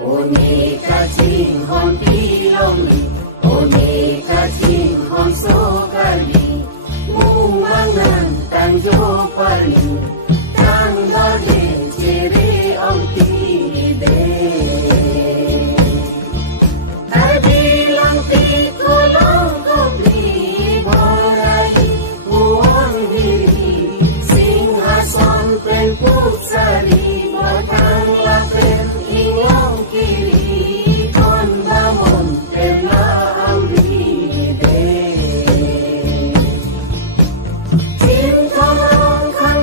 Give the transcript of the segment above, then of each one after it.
One ka ching hon pi lonely, one ka ching hon so kali, mumangan tang yo pari, tang dode chere ong ti de. Tar bilang pi kolong ko pi borai, uon hiri, singhason pen putsari, batang lapen ingong kiri, kon bamon pen na ang bide. Chim tolong kang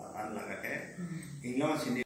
lakan lakake inglo sini